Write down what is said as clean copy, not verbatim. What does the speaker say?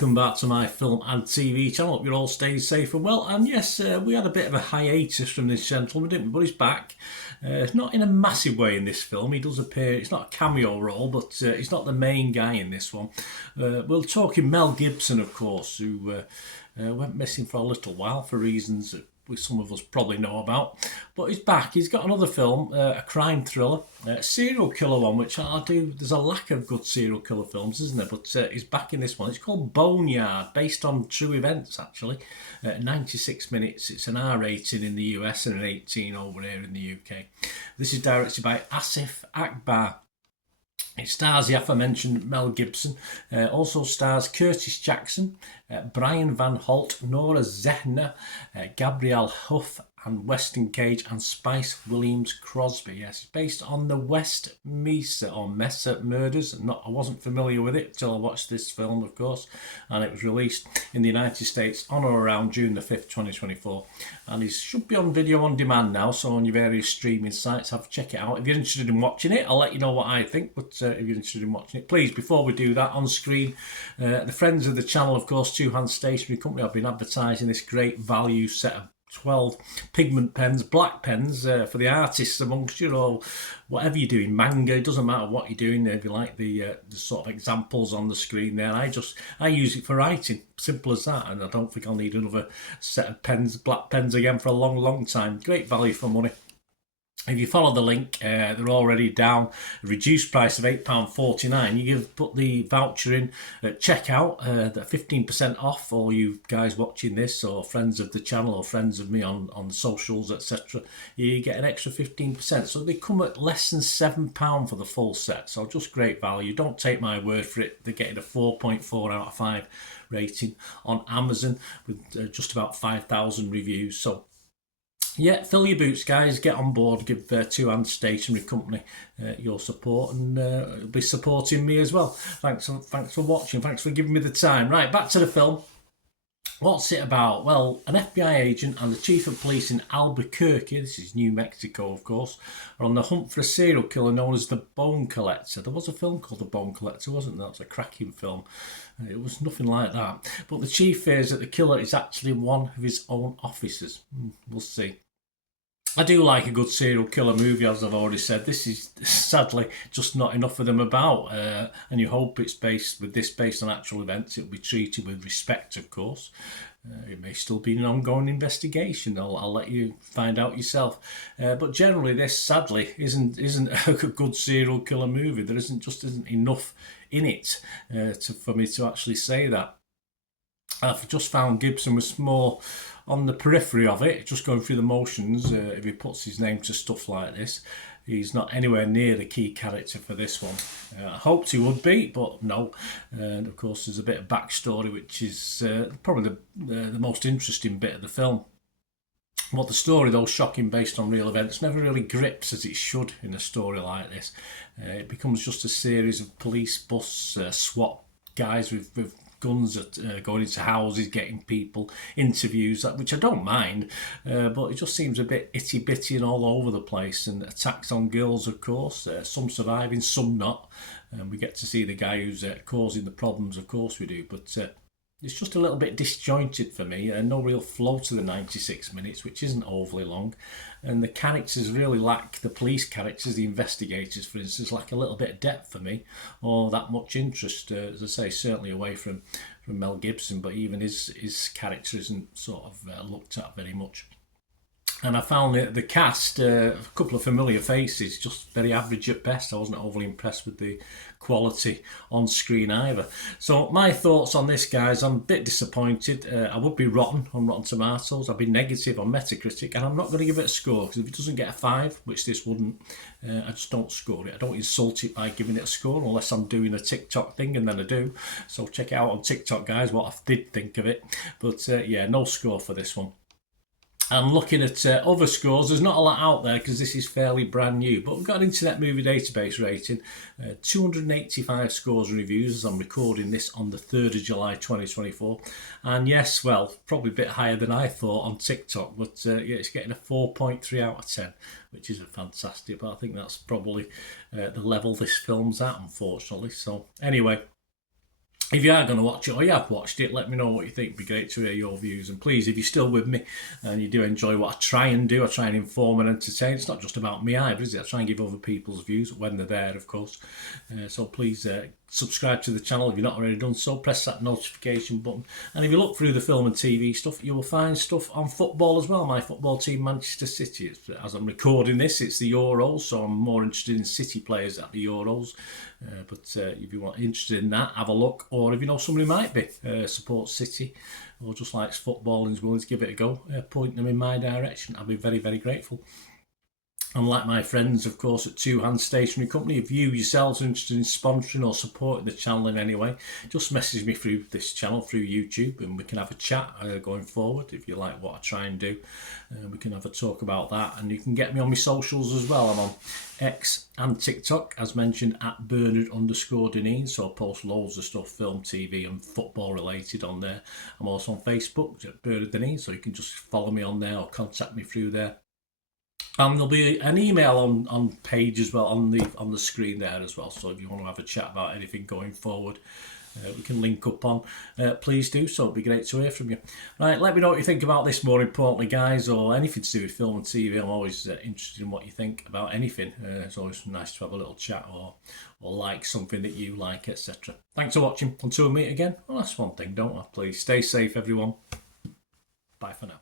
welcome back to my film and TV channel. Hope you're all staying safe and well. And yes, we had a bit of a hiatus from this gentleman, didn't we? But he's back. Not in a massive way in this film. He does appear, it's not a cameo role, but he's not the main guy in this one. We're talking Mel Gibson, of course, who went missing for a little while for reasons that some of us probably know about, but he's back. He's got another film, a crime thriller, a serial killer one, which I do. There's a lack of good serial killer films, isn't there? But he's back in this one. It's called Boneyard, based on true events, actually. 96 minutes. It's an R rating in the US and an 18 over here in the UK. This is directed by Asif Akbar. It stars the aforementioned Mel Gibson, also stars Curtis Jackson, Brian Van Holt, Nora Zehner, Gabrielle Huff, and Weston Cage, and Spice Williams Crosby. Yes, it's based on the West Mesa murders. I wasn't familiar with it till I watched this film, of course, and it was released in the United States on or around June the 5th, 2024. And it should be on video on demand now, so on your various streaming sites, have to check it out. If you're interested in watching it, I'll let you know what I think, but if you're interested in watching it, please, before we do that, on screen, the friends of the channel, of course, Two Hands Stationery Company, have been advertising this great value set of 12 pigment pens, black pens for the artists amongst you, or whatever you're doing, manga, it doesn't matter what you're doing. If you like the sort of examples on the screen there, I use it for writing, simple as that, and I don't think I'll need another set of pens, black pens again, for a long time. Great value for money. If you follow the link, they're already down, reduced price of £8.49. You put the voucher in at checkout, the 15% off, or you guys watching this, or friends of the channel, or friends of me on the socials, etc. You get an extra 15%. So they come at less than £7 for the full set. So just great value. Don't take my word for it. They're getting a 4.4 out of 5 rating on Amazon with just about 5,000 reviews. So yeah, fill your boots, guys. Get on board. Give Two Hands Stationery Company your support, and be supporting me as well. Thanks for watching. Thanks for giving me the time. Right, back to the film. What's it about? Well, an FBI agent and the chief of police in Albuquerque, this is New Mexico, of course, are on the hunt for a serial killer known as the Bone Collector. There was a film called The Bone Collector, wasn't there? It was a cracking film. It was nothing like that. But the chief fears that the killer is actually one of his own officers. We'll see. I do like a good serial killer movie, as I've already said. This is sadly just not enough of them about, and you hope it's based on actual events. It'll be treated with respect, of course. It may still be an ongoing investigation. I'll let you find out yourself. But generally, this sadly isn't a good serial killer movie. There isn't enough in it for me to actually say that. I've just found Gibson was more on the periphery of it, just going through the motions. If he puts his name to stuff like this, he's not anywhere near the key character for this one. I hoped he would be, but no. And of course, there's a bit of backstory, which is probably the most interesting bit of the film. What the story, though shocking based on real events, never really grips as it should in a story like this. It becomes just a series of police bus SWAT guys with guns going into houses, getting people, interviews, which I don't mind, but it just seems a bit itty-bitty and all over the place, and attacks on girls, of course, some surviving, some not, and we get to see the guy who's causing the problems, of course we do, but it's just a little bit disjointed for me, and no real flow to the 96 minutes, which isn't overly long. And the characters really lack, the police characters, the investigators, for instance, lack a little bit of depth for me, or that much interest, as I say, certainly away from Mel Gibson, but even his character isn't sort of looked at very much. And I found the cast, a couple of familiar faces, just very average at best. I wasn't overly impressed with the quality on screen either. So my thoughts on this, guys, I'm a bit disappointed. I would be rotten on Rotten Tomatoes. I'd be negative on Metacritic, and I'm not going to give it a score, because if it doesn't get a 5, which this wouldn't, I just don't score it. I don't insult it by giving it a score, unless I'm doing a TikTok thing, and then I do. So check it out on TikTok, guys, what I did think of it. But yeah, no score for this one. And looking at other scores, there's not a lot out there because this is fairly brand new, but we've got an Internet Movie Database rating, 285 scores and reviews as I'm recording this on the 3rd of July 2024. And yes, well, probably a bit higher than I thought on TikTok, but yeah, it's getting a 4.3 out of 10, which is fantastic, but I think that's probably the level this film's at, unfortunately. So anyway, if you are going to watch it or you have watched it, let me know what you think. It'd be great to hear your views. And please, if you're still with me and you do enjoy what I try and do, I try and inform and entertain. It's not just about me either, is it? I try and give other people's views when they're there, of course. So please subscribe to the channel if you've not already done so. Press that notification button. And if you look through the film and TV stuff, you will find stuff on football as well. My football team, Manchester City. As I'm recording this, it's the Euros, so I'm more interested in City players at the Euros. But if you want interested in that, have a look. Or if you know somebody who might be supports City or just likes football and is willing to give it a go, point them in my direction. I'll be very, very grateful. And like my friends, of course, at Two Hands Stationery Company, if you yourselves are interested in sponsoring or supporting the channel in any way, just message me through this channel, through YouTube, and we can have a chat going forward. If you like what I try and do, we can have a talk about that. And you can get me on my socials as well. I'm on X and TikTok, as mentioned, at Bernard_Deneen. So I post loads of stuff, film, TV, and football related on there. I'm also on Facebook at Bernard Deneen, so you can just follow me on there or contact me through there. And there'll be an email on page as well on the screen there as well. So if you want to have a chat about anything going forward, we can link up on. Please do so. It'd be great to hear from you. Right, let me know what you think about this. More importantly, guys, or anything to do with film and TV. I'm always interested in what you think about anything. It's always nice to have a little chat or like something that you like, etc. Thanks for watching. Until we meet again. Well, that's one thing, don't I? Please stay safe, everyone. Bye for now.